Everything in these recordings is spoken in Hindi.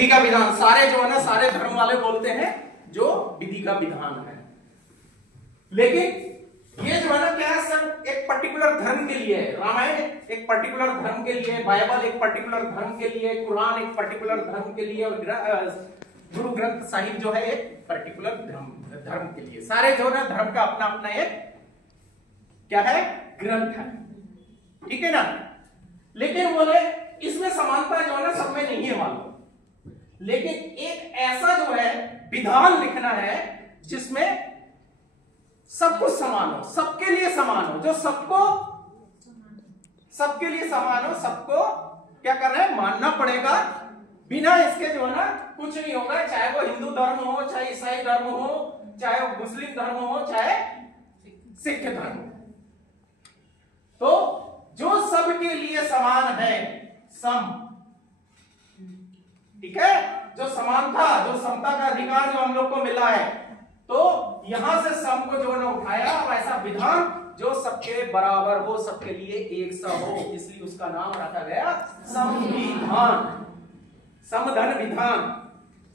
विधि का विधान, सारे जो है ना सारे धर्म वाले बोलते हैं जो विधि का विधान है। लेकिन ये जो है ना क्या है, सब एक पर्टिकुलर धर्म के लिए है। रामायण एक पर्टिकुलर धर्म के लिए, बाइबल एक पर्टिकुलर धर्म के लिए, कुरान एक पर्टिकुलर धर्म के लिए, और गुरु ग्रंथ साहिब जो है एक पर्टिकुलर धर्म के लिए। सारे जो है ना धर्म का अपना अपना एक क्या है, ग्रंथ है, ठीक है ना। लेकिन बोले इसमें समानता जो है ना सब में नहीं है मालूम, लेकिन एक ऐसा जो है विधान लिखना है जिसमें सब कुछ समान हो, सबके लिए समान हो, जो सबके लिए समान हो, सबको क्या कर रहे हैं, मानना पड़ेगा। बिना इसके जो है ना कुछ नहीं होगा, चाहे वो हिंदू धर्म हो, चाहे ईसाई धर्म हो, चाहे वो मुस्लिम धर्म हो, चाहे सिख धर्म हो। तो जो सबके लिए समान है, सम, ठीक है, जो समानता, जो समता का अधिकार जो हम लोग को मिला है, तो यहां से सम को जो है उठाया, और ऐसा विधान जो सबके बराबर हो, सबके लिए एक सा हो, इसलिए उसका नाम रखा गया संविधान। समधन विधान,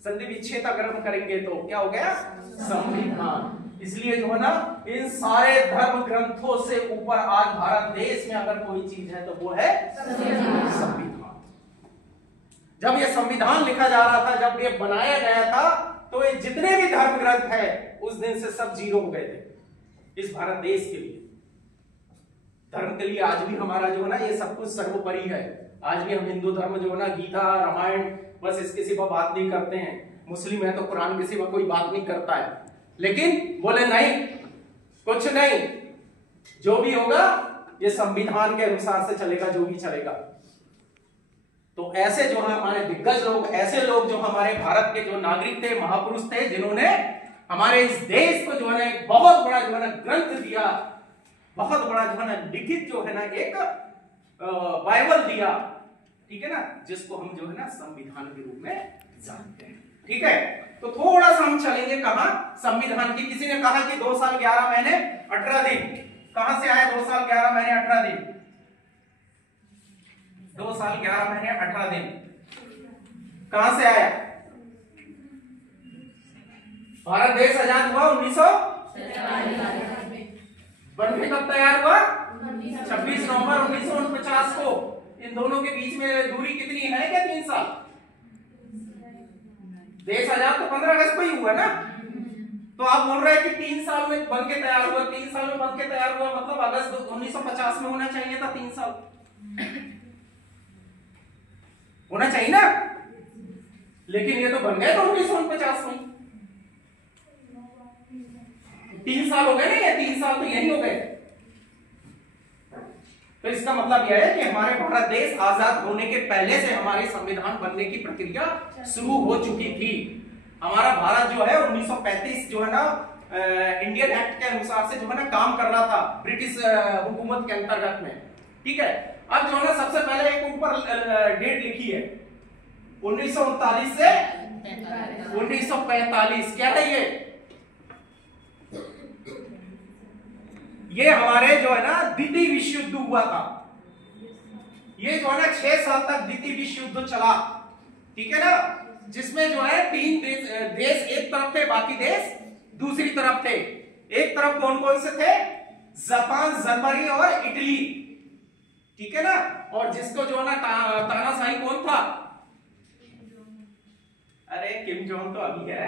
संधि विच्छेद अगर हम करेंगे तो क्या हो गया, संविधान। इसलिए जो है ना इन सारे धर्म ग्रंथों से ऊपर आज भारत देश में अगर कोई चीज है तो वो है संविधान। जब ये संविधान लिखा जा रहा था, जब ये बनाया गया था, तो ये जितने भी धर्म ग्रंथ है उस दिन से सब जीरो हो गए थे इस भारत देश के लिए। धर्म के लिए आज भी हमारा जो है ना ये सब कुछ सर्वोपरि है। आज भी हम हिंदू धर्म जो है ना गीता, रामायण, बस इसके सिवा बात नहीं करते हैं। मुस्लिम है तो कुरान के सिवा कोई बात नहीं करता है। लेकिन बोले नहीं, कुछ नहीं, जो भी होगा ये संविधान के अनुसार से चलेगा, जो भी चलेगा। तो ऐसे जो है हमारे दिग्गज लोग, ऐसे लोग जो हमारे भारत के जो नागरिक थे, महापुरुष थे, जिन्होंने हमारे इस देश को जो है ना एक बहुत बड़ा जो है ना ग्रंथ दिया, बहुत बड़ा जो है ना लिखित जो है ना एक बाइबल दिया, ठीक है ना, जिसको हम जो है ना संविधान के रूप में जानते हैं। ठीक है, तो थोड़ा सा हम चलेंगे कहां, संविधान की। किसी ने कहा कि 2 साल 11 महीने 18 दिन, कहां से आए 2 साल 11 महीने 18 दिन? 2 साल 11 महीने 18 दिन कहां से आया? भारत देश आजाद हुआ 1947 में। बनने कब तैयार हुआ? 26 नवंबर 1949 को। इन दोनों के बीच में दूरी कितनी है? क्या 3 साल? देश आजाद तो 15 अगस्त को ही हुआ ना। तो आप बोल रहे हैं कि 3 साल में बन के तैयार हुआ। 3 साल में बन के तैयार हुआ मतलब अगस्त 1950 में होना चाहिए था। 3 साल होना चाहिए ना, लेकिन ये तो बन गए तो 1949 में। 3 साल हो गए ना, ये 3 साल तो यही हो गए। तो इसका मतलब यह है कि हमारे भारत देश आजाद होने के पहले से हमारे संविधान बनने की प्रक्रिया शुरू हो चुकी थी। हमारा भारत जो है 1935 जो है ना इंडियन एक्ट के अनुसार से जो है ना काम कर रहा था ब्रिटिश हुकूमत के अंतर्गत में। ठीक है, अब जो है ना सबसे पहले एक ऊपर डेट लिखी है 1939 से 1945। क्या है ये हमारे जो है ना द्वितीय विश्व युद्ध हुआ था। ये जो है ना 6 साल तक द्वितीय विश्व युद्ध चला। ठीक है ना, जिसमें जो है 3 देश एक तरफ थे, बाकी देश दूसरी तरफ थे। एक तरफ कौन कौन से थे? जापान, जर्मनी और इटली। ठीक है ना, और जिसको जो है ना तानाशाही कौन था? अरे किम जोंग तो अभी है।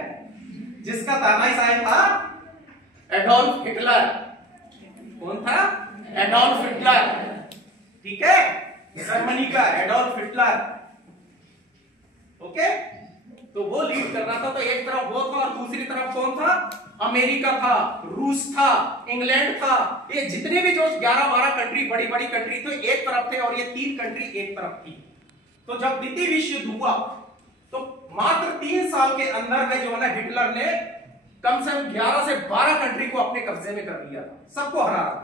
जिसका तानाशाही था एडोल्फ हिटलर। कौन था? Adolf Hitler. ठीक है, जर्मनी का एडोल्फ हिटलर। ओके, तो वो लीड कर रहा था। तो एक तरफ वो था और दूसरी तरफ कौन था? अमेरिका था, रूस था, इंग्लैंड था। ये जितने भी जो 11-12 कंट्री, बड़ी बड़ी कंट्री थे, एक तरफ थे, और ये 3 कंट्री एक तरफ थी। तो जब द्वितीय विश्व युद्ध हुआ तो मात्र 3 साल के अंदर में जो है ना हिटलर ने कम से कम 11 से 12 कंट्री को अपने कब्जे में कर लिया था। सबको हरा रहा था,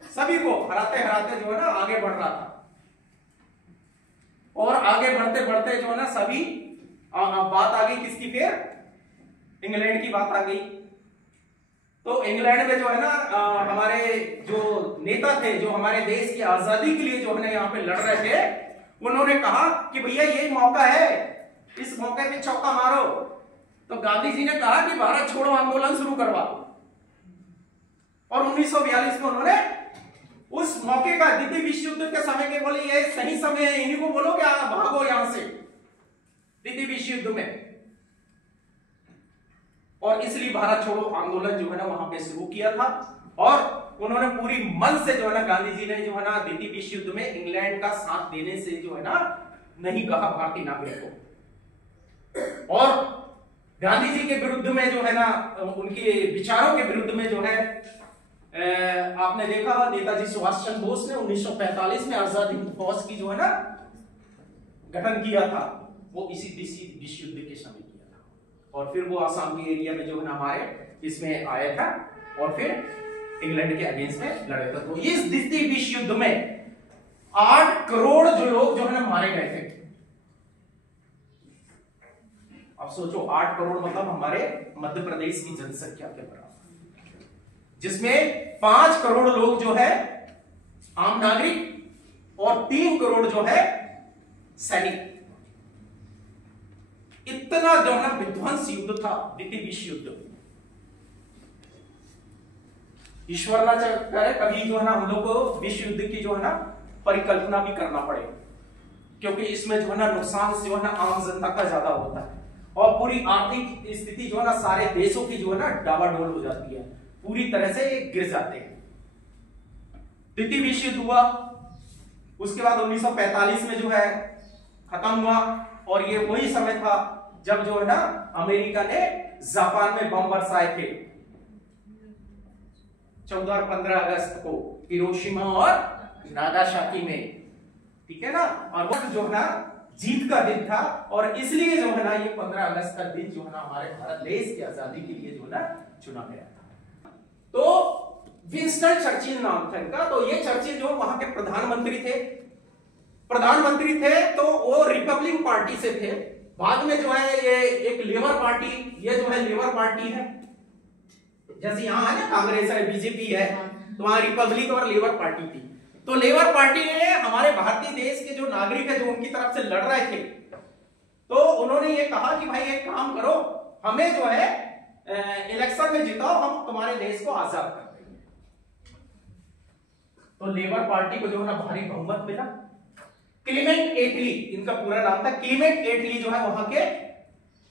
सभी को हराते हराते जो है ना आगे बढ़ रहा था। और आगे बढ़ते बढ़ते जो है ना सभी बात आ गई किसकी? फिर इंग्लैंड की बात आ गई। तो इंग्लैंड में जो है ना हमारे जो नेता थे, जो हमारे देश की आजादी के लिए जो है ना यहाँ पे लड़ रहे थे, उन्होंने कहा कि भैया यही मौका है, इस मौके पे चौका मारो। तो गांधी जी ने कहा कि भारत छोड़ो आंदोलन शुरू करवा। और 1942 में उन्होंने उस मौके का, द्वितीय विश्व युद्ध के समय के बोले ये सही समय है, इन्हीं को बोलो कि भागो यहां से द्वितीय विश्व युद्ध में। और इसलिए भारत छोड़ो आंदोलन जो है ना वहां पे शुरू किया था। और उन्होंने पूरी मन से जो है ना, गांधी जी ने जो है ना द्वितीय विश्व युद्ध में इंग्लैंड का साथ देने से जो है ना नहीं कहा भारतीय नागरिकों को। और गांधी जी के विरुद्ध में जो है ना, उनके विचारों के विरुद्ध में जो है, आपने देखा नेताजी सुभाष चंद्र बोस ने 1945 में आजाद हिंद फौज की जो है ना गठन किया था, वो इसी विश्व युद्ध के समय किया था। और फिर वो आसाम के एरिया में जो है ना हमारे इसमें आया था और फिर इंग्लैंड के अगेंस्ट में लड़े थे। तो इस द्वितीय विश्व युद्ध में 8 करोड़ जो लोग जो है ना मारे गए थे। अब सोचो 8 करोड़ मतलब हमारे मध्य प्रदेश की जनसंख्या के बराबर, जिसमें 5 करोड़ लोग जो है आम नागरिक और 3 करोड़ जो है सैनिक। इतना जो है ना विध्वंस युद्ध था द्वितीय विश्व युद्ध। ईश्वर ना करे कभी जो है ना हम लोग को विश्व युद्ध की जो है ना परिकल्पना भी करना पड़े, क्योंकि इसमें जो है ना नुकसान जो है ना आम जनता का ज्यादा होता है और पूरी आर्थिक स्थिति जो है ना सारे देशों की जो है ना डावाडोल हो जाती है, पूरी तरह से ये गिर जाते हैं। द्वितीय विश्व युद्ध हुआ, उसके बाद 1945 में जो है खत्म हुआ। और ये वही समय था जब जो है ना अमेरिका ने जापान में बम बरसाए थे 14 और 15 अगस्त को हिरोशिमा और नागासाकी में, ठीक है ना। और वो जो है ना जीत का दिन था और इसलिए जो है ना ये 15 अगस्त का दिन जो है ना हमारे भारत देश की आजादी के लिए जो है ना चुना गया था। तो विंस्टन चर्चिल नाम था इनका। तो ये चर्चिल जो वहां के प्रधानमंत्री थे, तो वो रिपब्लिक पार्टी से थे। बाद में जो है ये एक लेबर पार्टी, ये जो है लेबर पार्टी है, जैसे यहाँ है ना कांग्रेस है, बीजेपी है, तो वहां रिपब्लिक और लेबर पार्टी थी। तो लेबर पार्टी ने हमारे भारतीय देश के जो नागरिक है जो उनकी तरफ से लड़ रहे थे, तो उन्होंने ये कहा कि भाई एक काम करो, हमें जो है इलेक्शन में जिताओ, हम तुम्हारे देश को आजाद कर देंगे। तो लेबर पार्टी को जो है ना भारी बहुमत मिला। क्लीमेंट एटली इनका पूरा नाम था, क्लीमेंट एटली जो है वहां के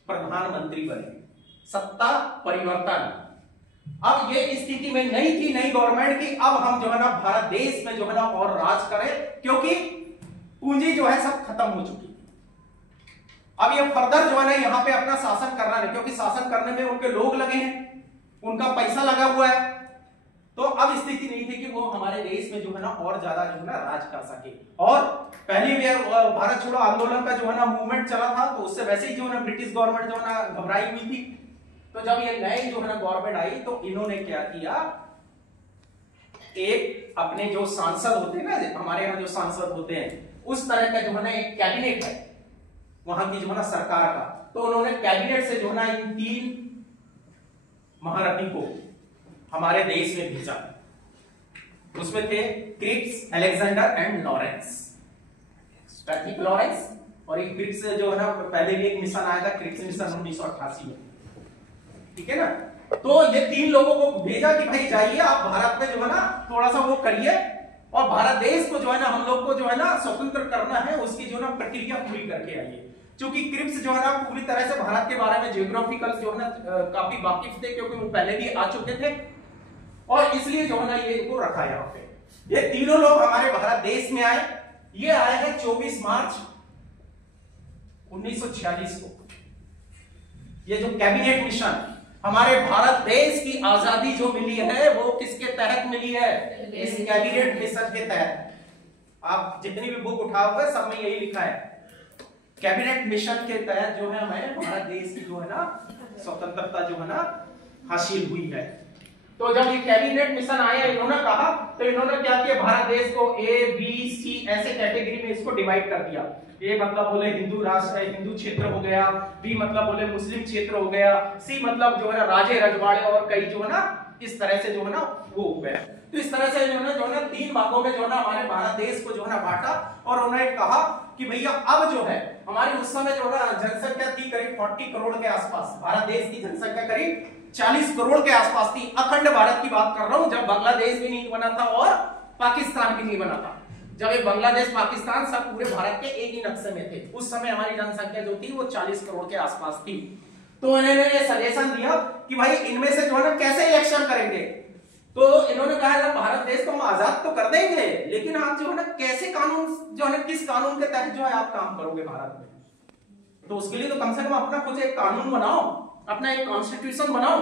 प्रधानमंत्री बने। सत्ता परिवर्तन। अब ये स्थिति में नहीं थी नई गवर्नमेंट की, अब हम जो है ना भारत देश में जो है ना और राज करें, क्योंकि पूंजी जो है सब खत्म हो चुकी थी। अब ये फर्दर जो है ना यहाँ पे अपना शासन करना है, क्योंकि शासन करने में उनके लोग लगे हैं, उनका पैसा लगा हुआ है। तो अब स्थिति नहीं थी कि वो हमारे देश में जो है ना और ज्यादा जो है ना राज कर सके। और पहले भी भारत छोड़ो आंदोलन का जो है ना मूवमेंट चला था, तो उससे वैसे ही जो है ना ब्रिटिश गवर्नमेंट जो है ना घबराई हुई थी। तो जब ये नई जो है ना गवर्नमेंट आई, तो इन्होंने क्या किया, एक अपने जो सांसद होते हैं ना, हमारे यहाँ जो सांसद होते हैं, उस तरह का जो है ना एक कैबिनेट है वहां की जो है ना सरकार का। तो उन्होंने कैबिनेट से जो है ना इन 3 महारथी को हमारे देश में भेजा। उसमें थे Cripps, Alexander and Lawrence. Lawrence और एक क्रिप्स जो है ना, पहले भी एक मिशन आया था, क्रिप्स मिशन 1988 में, ठीक है ना। तो ये 3 लोगों को भेजा कि भाई जाइए आप भारत में जो है ना थोड़ा सा वो करिए और भारत देश को जो है ना हम लोग को जो है ना स्वतंत्र करना है, उसकी जो है ना प्रक्रिया पूरी करके आइए। क्योंकि क्रिप्स जो है ना पूरी तरह से भारत के बारे में जियोग्राफिकल जो है ना काफी वाकिफ थे, क्योंकि वो पहले भी आ चुके थे और इसलिए जो है ना ये इनको रखा यहाँ पे। ये तीनों लोग हमारे भारत देश में आए। ये आए हैं 24 मार्च 1946 को। ये जो कैबिनेट मिशन, हमारे भारत देश की आजादी जो मिली है वो किसके तहत मिली है, इस कैबिनेट मिशन के तहत। आप जितनी भी बुक उठाओगे सब में यही लिखा है, कैबिनेट मिशन के तहत जो है हमारे भारत देश की जो है ना स्वतंत्रता जो है ना हासिल हुई है। तो जब ये कैबिनेट मिशन आया, इन्होंने कहा, तो इन्होंने क्या किया, भारत देश को ए बी सी ऐसे कैटेगरी में इसको डिवाइड कर दिया। ए मतलब बोले हिंदू राष्ट्र, हिंदू क्षेत्र हो गया, बी मतलब बोले मुस्लिम क्षेत्र हो गया, सी मतलब जो है ना राजे रजवाड़े और कई जो है ना इस तरह से जो है ना वो हो गया। तो इस तरह से जो है ना 3 भागों में जो है ना हमारे भारत देश को जो है ना बांटा और उन्होंने कहा कि भैया अब जो है हमारी उस समय जो है जनसंख्या थी करीब 40 करोड़ के आसपास, भारत देश की जनसंख्या करीब 40 करोड़ के आसपास थी। अखंड भारत की बात कर रहा हूं, जब बांग्लादेश भी नहीं बना था और पाकिस्तान भी नहीं बना था, जब ये बांग्लादेश पाकिस्तान सब पूरे भारत के एक ही नक्शे में थे, उस समय हमारी जनसंख्या जो थी वो 40 करोड़ के आसपास थी। तो इन्होंने ये सजेशन दिया कि भाई इनमें से जो है ना कैसे इलेक्शन करेंगे। तो इन्होंने कहा यार भारत देश को हम आजाद तो कर देंगे, लेकिन आप जो है ना कैसे कानून जो है ना किस कानून के तहत जो है आप काम करोगे भारत में। तो उसके लिए तो कम से कम अपना कुछ एक कानून बनाओ, अपना एक कॉन्स्टिट्यूशन बनाओ।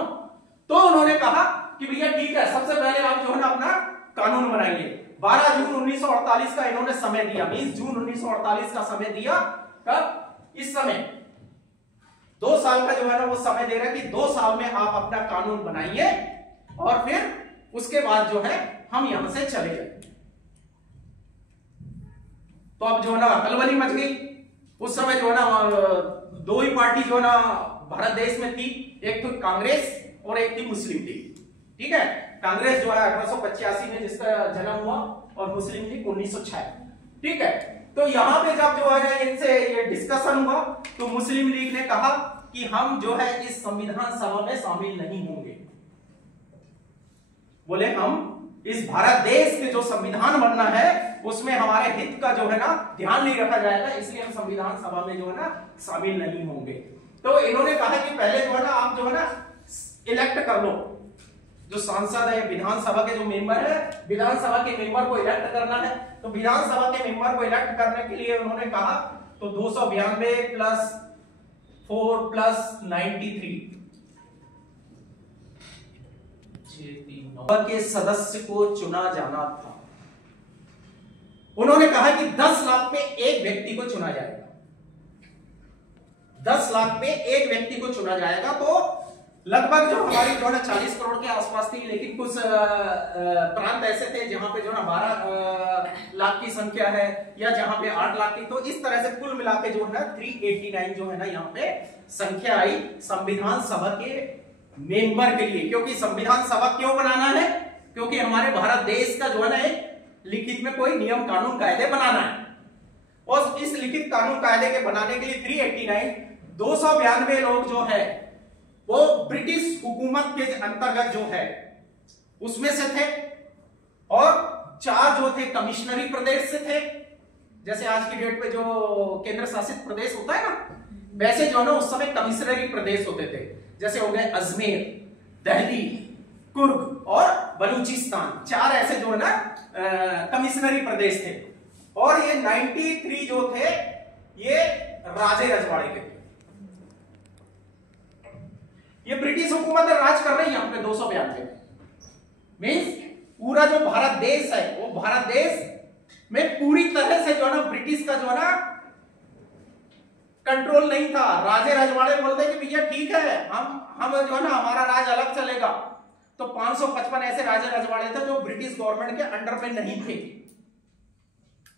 तो उन्होंने कहा कि भैया ठीक है, सबसे पहले आप जो है ना अपना कानून बनाइए। 12 जून 1948 का इन्होंने समय दिया, 20 जून 1948 का समय दिया। कब? इस समय 2 साल का जो है ना वो समय दे रहा है कि 2 साल में आप अपना कानून बनाइए और फिर उसके बाद जो है हम यहां से चले जाए। तो अब जो है ना हलबली मच गई। उस समय जो है ना 2 ही पार्टी जो है ना भारत देश में थी, एक तो कांग्रेस और एक थी मुस्लिम लीग। ठीक है, कांग्रेस जो है 1885 में जिसका जन्म हुआ और मुस्लिम लीग 1906। ठीक है, तो यहां पे जब जो है इनसे ये डिस्कशन हुआ तो मुस्लिम लीग ने कहा कि हम जो है इस संविधान सभा में शामिल नहीं होंगे। बोले हम इस भारत देश के जो संविधान बनना है उसमें हमारे हित का जो है ना ध्यान नहीं रखा जाएगा, इसलिए हम संविधान सभा में जो है ना शामिल नहीं होंगे। तो इन्होंने कहा कि पहले जो है ना आप जो है ना इलेक्ट कर लो, जो सांसद है विधानसभा के जो मेंबर है, विधानसभा के मेंबर को इलेक्ट करना है। तो विधानसभा के मेंबर को इलेक्ट करने के लिए उन्होंने कहा तो 292 प्लस 4 प्लस 93 के सदस्य को चुना जाना था। उन्होंने कहा कि 10 लाख में एक व्यक्ति को चुना जाएगा, 10 लाख में एक व्यक्ति को चुना जाएगा। तो लगभग जो हमारी जो है 40 करोड़ के आसपास थी, लेकिन कुछ प्रांत ऐसे थे जहां पे जो ना 12 लाख की संख्या है या जहां पे 8 लाख की। तो इस तरह से कुल मिला के जो है ना 389 जो है ना यहाँ पे संख्या आई संविधान सभा के मेंबर के लिए। क्योंकि संविधान सभा क्यों बनाना है? क्योंकि हमारे भारत देश का जो है ना एक लिखित में कोई नियम कानून कायदे बनाना है, और इस लिखित कानून कायदे के बनाने के लिए 389 292 लोग जो है वो ब्रिटिश हुकूमत के अंतर्गत जो है उसमें से थे, और 4 जो थे कमिश्नरी प्रदेश से थे। जैसे आज की डेट पे जो केंद्र शासित प्रदेश होता है ना, वैसे जो है ना उस समय कमिश्नरी प्रदेश होते थे। जैसे हो गए अजमेर, दिल्ली, कुर्ग और बलूचिस्तान, 4 ऐसे जो है ना कमिश्नरी प्रदेश थे। और ये 93 जो थे ये राजे रजवाड़े के थे। ये ब्रिटिश हुकूमत राज कर रही है यहाँ पे 292 मींस पूरा जो भारत देश है वो भारत देश में पूरी तरह से जो है ना ब्रिटिश का जो है ना कंट्रोल नहीं था। राजे रजवाड़े बोलते कि भैया ठीक है, हम जो है ना हमारा राज अलग चलेगा। तो 555 ऐसे राजे रजवाड़े थे जो ब्रिटिश गवर्नमेंट के अंडर में नहीं थे,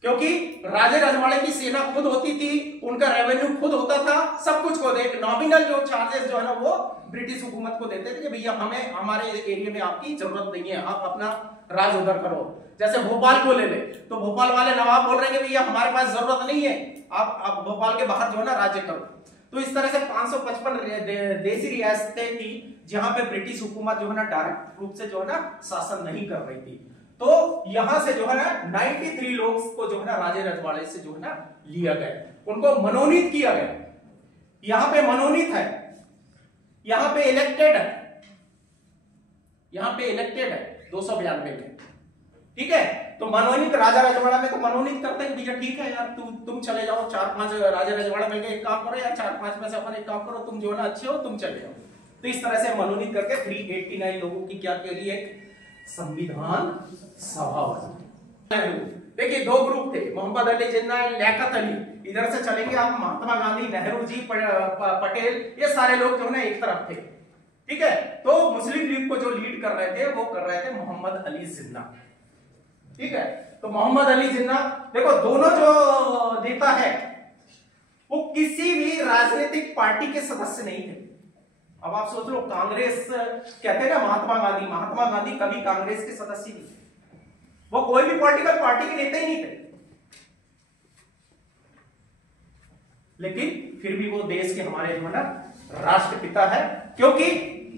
क्योंकि राजे रजवाड़े की सेना खुद होती थी, उनका रेवेन्यू खुद होता था, सब कुछ खुद। एक नॉमिनल जो चार्जेस जो है ना वो ब्रिटिश हुकूमत को देते थे कि भैया हमें हमारे एरिया में आपकी जरूरत नहीं है, आप अपना राज उधर करो। जैसे भोपाल को ले ले तो भोपाल वाले नवाब बोल रहे हैं कि भैया हमारे पास जरूरत नहीं है, आप भोपाल के बाहर जो है ना राज्य करो। तो इस तरह से 555 देसी रियासतें थी जहां पे ब्रिटिश हुकूमत जो है ना डायरेक्ट रूप से जो है ना शासन नहीं कर रही थी। तो यहां से जो है ना 93 लोग को जो है ना राजे रजवाड़े से जो है ना लिया गया, उनको मनोनीत किया गया। यहां पे मनोनीत है, यहां पे इलेक्टेड है, यहां पे इलेक्टेड है 292 में। ठीक है, तो मनोनीत राजा रजवाड़ा में तो मनोनीत करते हैं भैया ठीक है यार तुम चले जाओ, 4-5 राजा रजवाड़ा में एक काम करो यार, 4-5 में से अपन एक काम करो, तुम जो है ना अच्छे हो तुम चले जाओ। तो इस तरह से मनोनीत करके 389 लोगों की क्या के लिए संविधान सभा बनी। देखिए 2 ग्रुप थे, मोहम्मद अली जिन्ना, लियाकत अली। इधर से चलेंगे आप महात्मा गांधी, नेहरू जी, पटेल, ये सारे लोग जो है ना एक तरफ थे। ठीक है, तो मुस्लिम लीग को जो लीड कर रहे थे वो कर रहे थे मोहम्मद अली जिन्ना। ठीक है, तो मोहम्मद अली जिन्ना, देखो दोनों जो नेता है वो किसी भी राजनीतिक पार्टी के सदस्य नहीं थे। अब आप सोच लो, कांग्रेस कहते हैं ना महात्मा गांधी कभी कांग्रेस के सदस्य नहीं थे, वो कोई भी पॉलिटिकल पार्टी के नेता ही नहीं थे। लेकिन फिर भी वो देश के हमारे जो है ना राष्ट्रपिता है, क्योंकि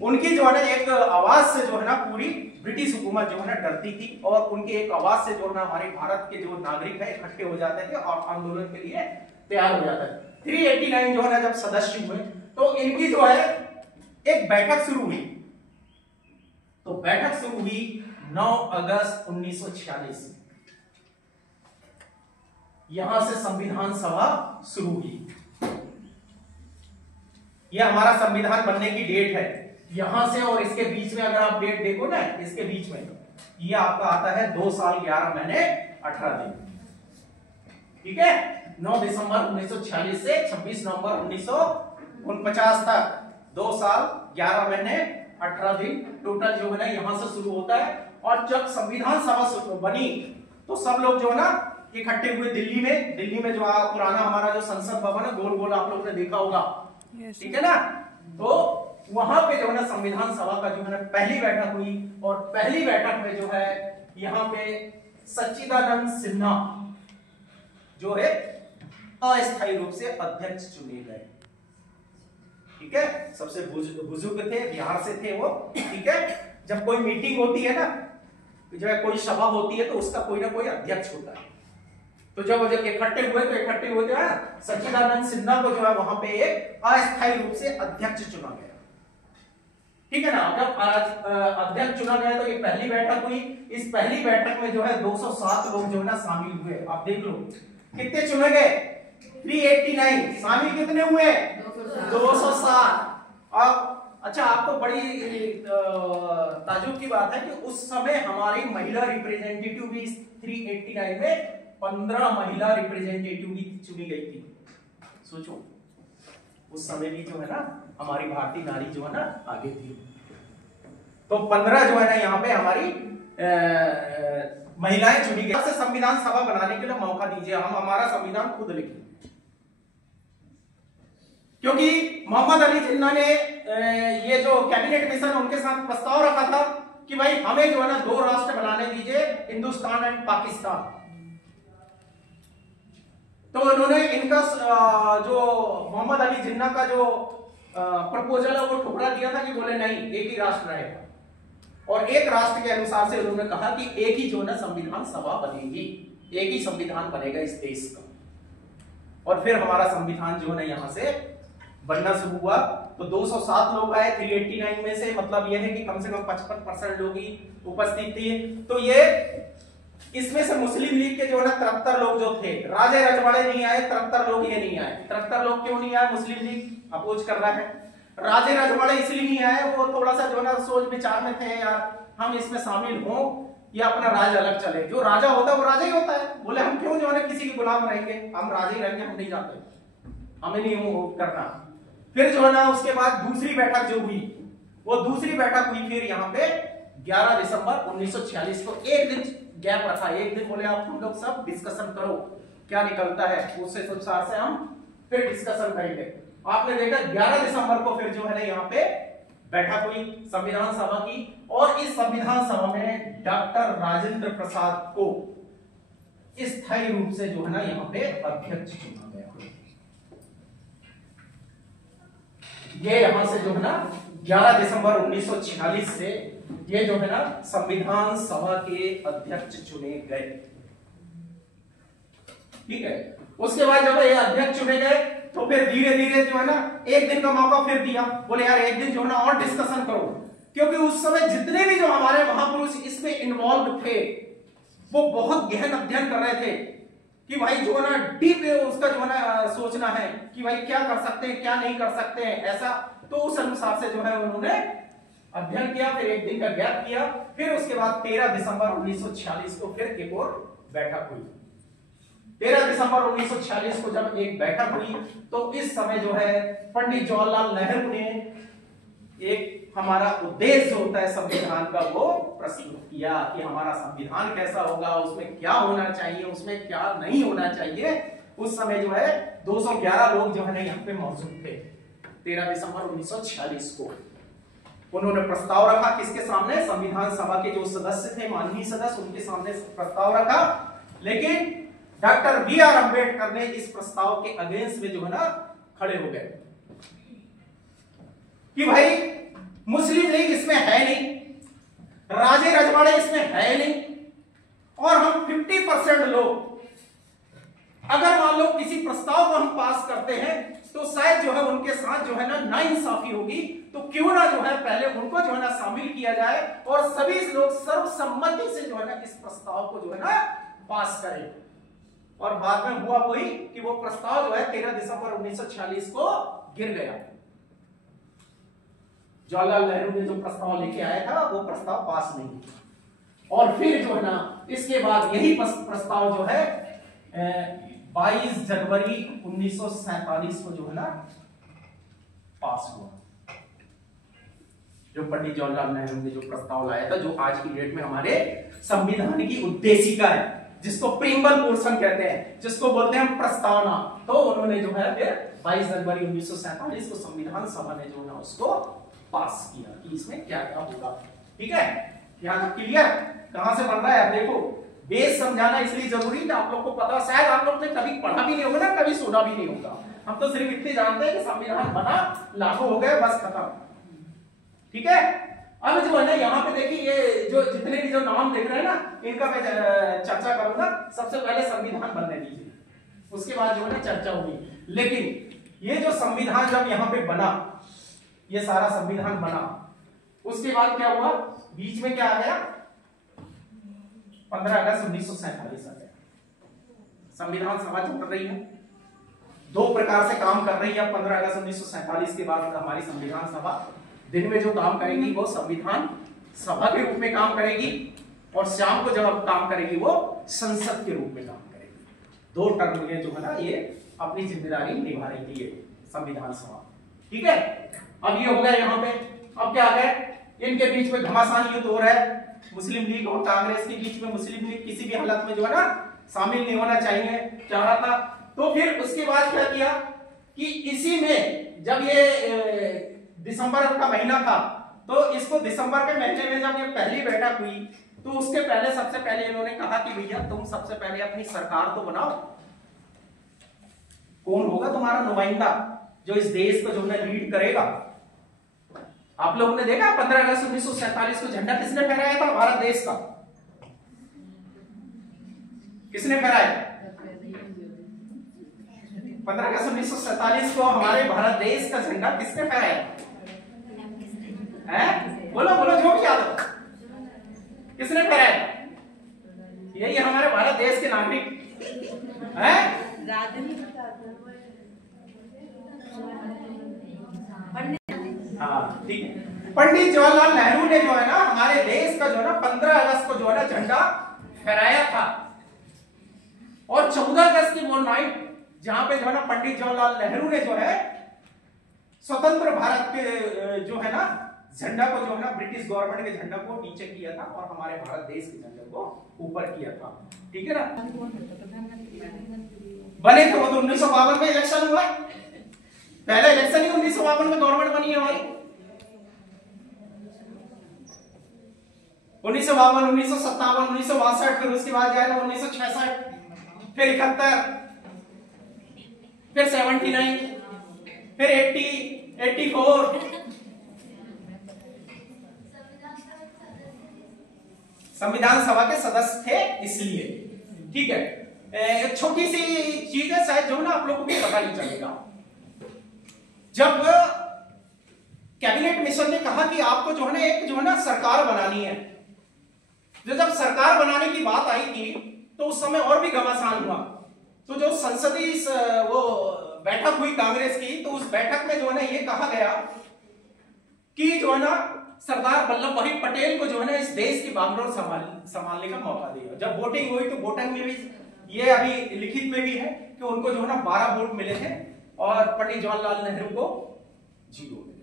उनकी जो है ना एक आवाज से जो है ना पूरी ब्रिटिश हुकूमत जो है ना डरती थी, और उनकी एक आवाज से जो है ना हमारे भारत के जो नागरिक है इकट्ठे हो जाते थे और आंदोलन के लिए तैयार हो जाता है। 389 जो है ना जब सदस्य हुए तो इनकी जो है एक बैठक शुरू हुई। तो बैठक शुरू हुई 9 अगस्त 1946, यहां से संविधान सभा शुरू हुई। यह हमारा संविधान बनने की डेट है, यहां से और इसके बीच में अगर आप डेट देखो ना, इसके बीच में ये आपका आता है 2 साल 11 महीने 18 दिन। ठीक है, 9 दिसंबर 1946 से 26 नवंबर 1949 तक 2 साल 11 महीने 18 दिन टोटल जो है ना यहां से शुरू होता है। और जब संविधान सभा बनी तो सब लोग जो है ना इकट्ठे हुए दिल्ली में। दिल्ली में जो पुराना हमारा जो संसद भवन है गोल गोल आप लोगों ने देखा होगा, ठीक है ना। तो वहां पे जो है ना संविधान सभा का जो है ना पहली बैठक हुई, और पहली बैठक में जो है यहाँ पे सच्चिदानंद सिन्हा जो है अस्थायी रूप से अध्यक्ष चुने गए। ठीक है, सबसे बुजुर्ग थे, बिहार से थे वो। ठीक है, जब कोई मीटिंग होती है ना, जो है कोई सभा होती है तो उसका कोई ना कोई अध्यक्ष होता है। तो जब इकट्ठे हुए तो इकट्ठे हुए जो है सच्चिदानंद सिन्हा को जो है वहां पे एक अस्थायी रूप से अध्यक्ष चुना गया। ठीक है ना, जब अध्यक्ष चुना गया तो ये पहली बैठक हुई। इस पहली बैठक में जो है 207 लोग जो है ना शामिल हुए। आप देख लो कितने चुने गए, 389, शामिल कितने हुए, 207। अब अच्छा, आपको बड़ी ताज्जुब की बात है कि उस समय हमारी महिला रिप्रेजेंटेटिव भी 389 में 15 महिला रिप्रेजेंटेटिव भी चुनी गई थी। सोचो उस समय भी जो है ना हमारी भारतीय नारी जो है ना आगे थी। तो 15 जो है ना यहाँ पे हमारी महिलाएं चुनी गई। संविधान सभा बनाने के लिए मौका दीजिए, हम हमारा संविधान खुद लिखें। क्योंकि मोहम्मद अली जिन्ना ने ये जो कैबिनेट मिशन उनके साथ प्रस्ताव रखा था कि भाई हमें जो है ना 2 राष्ट्र बनाने दीजिए, हिंदुस्तान एंड पाकिस्तान। तो उन्होंने इनका जो मोहम्मद अली जिन्ना का जो प्रपोजल है वो ठुकरा दिया था कि बोले नहीं, एक ही राष्ट्र रहेगा। और एक राष्ट्र के अनुसार से उन्होंने कहा कि एक ही जो है ना संविधान सभा बनेगी, एक ही संविधान बनेगा इस देश का। और फिर हमारा संविधान जो है ना यहां से बनना शुरू हुआ। तो 207 लोग आए 389 में से, मतलब यह है कि कम से कम 55% लोग ही उपस्थित थे। तो ये इसमें से मुस्लिम लीग के जो है ना 73 लोग जो थे, राजे रजवाड़े नहीं आए, 73 लोग ये नहीं आए। 73 लोग क्यों नहीं आए? मुस्लिम लीग अपोज कर रहा है। राजे रजवाड़े इसलिए नहीं आए, वो थोड़ा सा जो है ना सोच विचार में थे, यार हम इसमें शामिल हों या अपना राज अलग चले। जो राजा होता है वो राजा ही होता है, बोले हम क्यों जो है ना किसी के गुलाम रहेंगे, हम राजा ही रहेंगे, हम नहीं जाते, हमें नहीं करना। फिर जो है ना उसके बाद दूसरी बैठक जो हुई, वो दूसरी बैठक हुई फिर यहाँ पे 11 दिसंबर 1946 को। एक दिन गैप रखा, एक दिन बोले आप हम लोग सब डिस्कशन करो, क्या निकलता है उससे अनुसार से हम फिर डिस्कशन करेंगे। आपने देखा 11 दिसंबर को फिर जो है ना यहाँ पे बैठक हुई संविधान सभा की, और इस संविधान सभा में डॉक्टर राजेंद्र प्रसाद को स्थायी रूप से जो है ना यहाँ पे अध्यक्ष चुना गया। ये यहां से जो है ना 11 दिसंबर 1946 से ये जो है ना संविधान सभा के अध्यक्ष चुने गए। ठीक है, उसके बाद जब ये अध्यक्ष चुने गए तो फिर धीरे धीरे जो है ना एक दिन का मौका फिर दिया, बोले यार एक दिन जो है ना और डिस्कशन करो, क्योंकि उस समय जितने भी जो हमारे महापुरुष इसमें इन्वॉल्व थे वो बहुत गहन अध्ययन कर रहे थे कि भाई जो है ना डीप उसका जो है ना सोचना है कि भाई क्या कर सकते हैं क्या नहीं कर सकते हैं ऐसा। तो उस अनुसार से जो है उन्होंने अध्ययन किया, फिर एक दिन का गैप किया, फिर उसके बाद 13 दिसंबर 1946 को फिर एक और बैठक हुई। 13 दिसंबर 1946 को जब एक बैठक हुई तो इस समय जो है पंडित जवाहरलाल नेहरू ने एक हमारा उद्देश्य होता है संविधान का वो प्रस्तुत किया कि हमारा संविधान कैसा होगा, उसमें क्या होना चाहिए, उसमें क्या नहीं होना चाहिए। उस समय जो है 211 लोग जो है ना यहाँ पे मौजूद थे। 13 दिसंबर 1946 को उन्होंने प्रस्ताव रखा, किसके सामने? संविधान सभा के जो सदस्य थे, माननीय सदस्य, उनके सामने प्रस्ताव रखा। लेकिन डॉक्टर बी आर अम्बेडकर ने इस प्रस्ताव के अगेंस्ट में जो है ना खड़े हो गए कि भाई मुस्लिम लीग इसमें है नहीं, राजे रजवाड़े इसमें है नहीं, और हम 50% लोग अगर मान लो किसी प्रस्ताव को हम पास करते हैं तो शायद जो है उनके साथ जो है ना नाइंसाफी होगी, तो क्यों ना जो है पहले उनको जो है ना शामिल किया जाए और सभी लोग सर्वसम्मति से जो है ना इस प्रस्ताव को जो है ना पास करें। और बाद में हुआ वही कि वो प्रस्ताव जो है 13 दिसंबर 1946 को गिर गया। जवाहरलाल नेहरू ने जो प्रस्ताव लेके आया था वो प्रस्ताव पास नहीं हुआ। और फिर जो है ना इसके बाद यही प्रस्ताव जो है 22 जनवरी 1947 को जो है ना पास हुआ। जो पंडित जवाहरलाल नेहरू ने जो प्रस्ताव लाया था, जो आज की डेट में हमारे संविधान की उद्देशिका है, जिसको प्रीम्बल पोर्शन कहते हैं, जिसको बोलते हैं प्रस्तावना, तो उन्होंने जो है फिर 22 जनवरी 1947 को संविधान सभा ने जो है ना उसको पास किया कि इसमें क्या क्या होगा। ठीक है, यहां तक क्लियर? कहां से बन रहा है? अब देखो, बेस समझाना इसलिए जरूरी है, आप लोग को पता, शायद आप लोग ने कभी पढ़ा भी नहीं होगा ना, कभी सुना भी नहीं होगा। हम तो सिर्फ इतने जानते हैं कि संविधान बना, लागू हो गए, बस खत्म। ठीक है, अब जो है ना यहाँ पे देखिए, ये जो जितने भी जो नाम देख रहे हैं ना, इनका मैं चर्चा करूंगा। सबसे पहले संविधान बनने दीजिए, उसके बाद जो है ना चर्चा होगी। लेकिन ये जो संविधान जब यहाँ पे बना, ये सारा संविधान बना, उसके बाद क्या हुआ, बीच में क्या आ गया, 15 अगस्त 1947 आ गया। संविधान सभा चल रही है, दो प्रकार से काम कर रही है। 15 अगस्त 1947 के बाद हमारी संविधान सभा दिन में जो काम करेगी वो संविधान सभा के रूप में काम करेगी, और शाम को जब काम करेगी वो संसद के रूप में काम करेगी। दो टर्म में जो है ना ये अपनी जिम्मेदारी निभा रही थी ये संविधान सभा। ठीक है, अब ये हो गया यहाँ पे। अब क्या आ गया, इनके बीच में घमासान युद्ध हो रहा है, मुस्लिम लीग और कांग्रेस के बीच में। मुस्लिम लीग किसी भी हालत में जो है ना शामिल नहीं होना चाहिए चाह रहा था। तो फिर उसके बाद क्या किया कि इसी में जब ये दिसंबर का महीना था, तो इसको दिसंबर के महीने में जब ये पहली बैठक हुई, तो उसके पहले सबसे पहले इन्होंने कहा कि भैया तुम सबसे पहले अपनी सरकार तो बनाओ, कौन होगा तुम्हारा नुमाइंदा जो इस देश को जो है लीड करेगा। आप लोगों ने देखा 15 अगस्त 1947 को झंडा किसने फहराया था भारत देश का? किसने फहराया? 15 अगस्त 1947 को हमारे भारत देश का झंडा किसने फहराया है? बोलो बोलो, जो भी याद हो, किसने फहराया? यही हमारे भारत देश के नागरिक हैं। हाँ ठीक है, पंडित जवाहरलाल नेहरू ने जो है ना हमारे देश का जो है ना 15 अगस्त को जो है ना झंडा फहराया था। और 14 अगस्त की वो नाइट जहां पे जो है ना पंडित जवाहरलाल नेहरू ने जो है स्वतंत्र भारत के जो है ना झंडा को जो है ना ब्रिटिश गवर्नमेंट के झंडा को नीचे किया था और हमारे भारत देश के झंडे को ऊपर किया था। ठीक है ना, बने थे वो तो 1952 में इलेक्शन हुआ, पहला इलेक्शन ही 1952 में गवर्नमेंट बनी है हमारी। 1952, 1957, 1962, फिर उसके बाद जाएगा 1966, फिर 71, फिर 79, फिर 80, 84। संविधान सभा के सदस्य थे इसलिए। ठीक है, एक छोटी सी चीज है, शायद जो ना आप लोगों को भी पता नहीं चलेगा। जब कैबिनेट मिशन ने कहा कि आपको जो है ना एक जो है ना सरकार बनानी है, जब सरकार बनाने की बात आई थी तो उस समय और भी घमासान हुआ। तो जो संसदीय वो बैठक हुई कांग्रेस की, तो उस बैठक में जो है ना ये कहा गया कि जो है ना सरदार वल्लभ भाई पटेल को जो है ना इस देश की बागडोर संभालने का मौका दिया। जब वोटिंग हुई तो वोटिंग में भी ये अभी लिखित में भी है कि उनको जो है ना 12 वोट मिले थे और पंडित जवाहरलाल नेहरू को 0 मिले।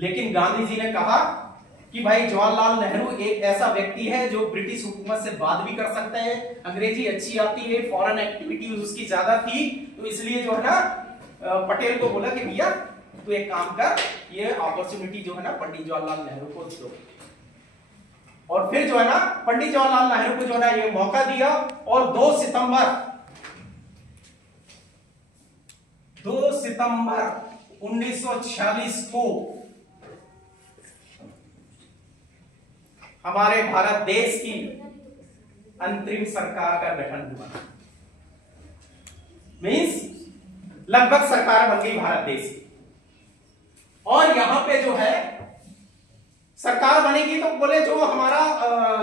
लेकिन गांधी जी ने कहा कि भाई जवाहरलाल नेहरू एक ऐसा व्यक्ति है जो ब्रिटिश हुकूमत से बात भी कर सकता है, अंग्रेजी अच्छी आती है, फॉरेन एक्टिविटी उसकी ज्यादा थी, तो इसलिए जो है ना पटेल को बोला कि भैया तू एक काम कर, ये अपॉर्चुनिटी जो है ना पंडित जवाहरलाल नेहरू को दो। और फिर जो है ना पंडित जवाहरलाल नेहरू को जो है ना ये मौका दिया और 2 सितंबर 1946 को हमारे भारत देश की अंतरिम सरकार का गठन हुआ। मींस लगभग सरकार बन गई भारत देश की। और यहां पे जो है सरकार बनेगी तो बोले जो हमारा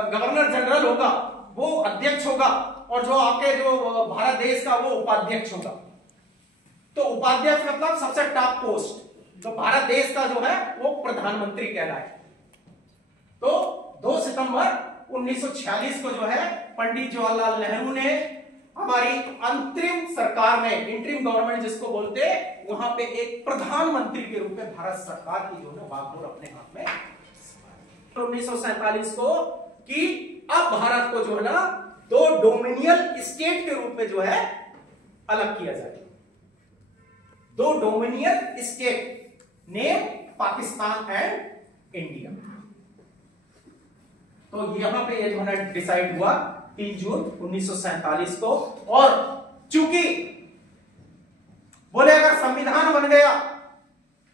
गवर्नर जनरल होगा वो अध्यक्ष होगा और जो आपके जो भारत देश का वो उपाध्यक्ष होगा। तो उपाध्यक्ष मतलब सबसे टॉप पोस्ट, तो भारत देश का जो है वो प्रधानमंत्री कहलाए। तो 2 सितंबर 1946 को जो है पंडित जवाहरलाल नेहरू ने हमारी अंतरिम सरकार में, इंटरिम गवर्नमेंट जिसको बोलते, वहां पे एक प्रधानमंत्री के रूप में भारत सरकार की जो है बागडोर अपने हाथ में 1947 को कि अब भारत को जो है ना 2 डोमिनियल स्टेट के रूप में जो है अलग किया जाए। 2 dominion state, name Pakistan and India. तो यहां पे ये जो है ना डिसाइड हुआ 3 जून 1947 को। और चूंकि बोले अगर संविधान बन गया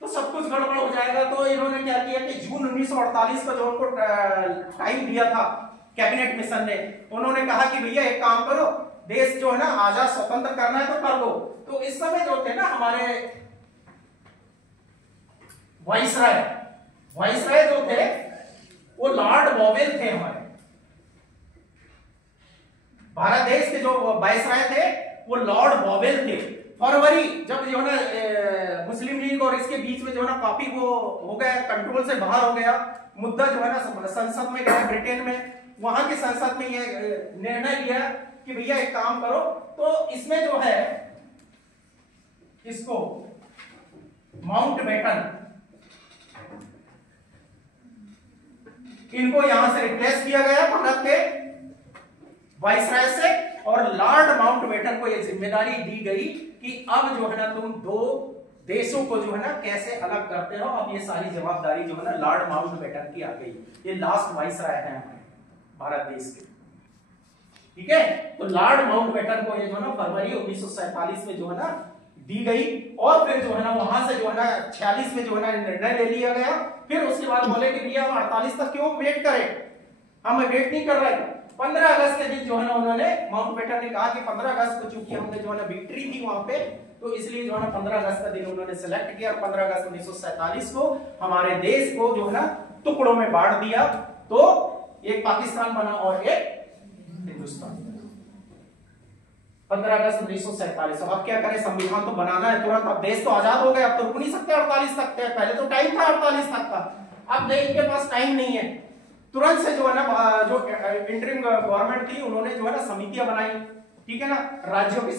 तो सब कुछ गड़बड़ हो जाएगा, तो इन्होंने क्या किया कि जून 1948 का जो उनको टाइम दिया था कैबिनेट मिशन ने, उन्होंने कहा कि भैया एक काम करो, देश जो है ना आजाद स्वतंत्र करना है तो कर दो। तो इस समय जो थे ना हमारे वाइसराय जो थे वो लॉर्ड बॉवेल थे। हमारे भारत देश के जो वाइसराय थे वो लॉर्ड बॉवेल थे। फरवरी जब जो है ना मुस्लिम लीग और इसके बीच में जो है ना काफी वो हो गया, कंट्रोल से बाहर हो गया, मुद्दा जो है ना संसद में गया ब्रिटेन में, वहां की संसद में ये निर्णय लिया कि भैया एक काम करो, तो इसमें जो है इसको माउंटबेटन इनको यहां से रिप्लेस किया गया भारत के वाइसराय से, और लॉर्ड माउंटबेटन को यह जिम्मेदारी दी गई कि अब जो है ना तुम 2 देशों को जो है ना कैसे अलग करते हो। अब ये सारी जवाबदारी जो है ना लॉर्ड माउंटबेटन की आ गई। ये लास्ट वाइसराय है हमारे भारत देश के, ठीक है। तो लॉर्ड माउंटबेटन को ये जो है ना फरवरी 1947 में जो है ना दी गई, और फिर जो है ना वहां से जो है ना 46 में जो है ना निर्णय ले लिया गया। फिर उसके बाद बोले कि भैया हम 48 तक क्यों वेट करें, हम वेट नहीं कर रहे। 15 अगस्त के दिन जो है ना उन्होंने माउंटबेटन ने कहा कि 15 अगस्त को चूंकि हमने जो है ना विक्ट्री थी वहां पे, तो इसलिए जो है ना 15 अगस्त का दिन उन्होंने सेलेक्ट किया। 15 अगस्त 1947 को हमारे देश को जो है ना टुकड़ों में बांट दिया, तो एक पाकिस्तान बना और एक हिंदुस्तान। 15 अगस्त 1947। अब क्या करें, संविधान तो बनाना है तुरंत, अब देश तो आजाद हो गया, अब तो रुक नहीं सकते 48 तक। पहले तो टाइम था 48 तक का, अब देश के पास टाइम नहीं है। तुरंत से जो है ना जो इंटरिम गवर्नमेंट थी उन्होंने जो है ना समितियां बनाई, ठीक है ना, राज्यों की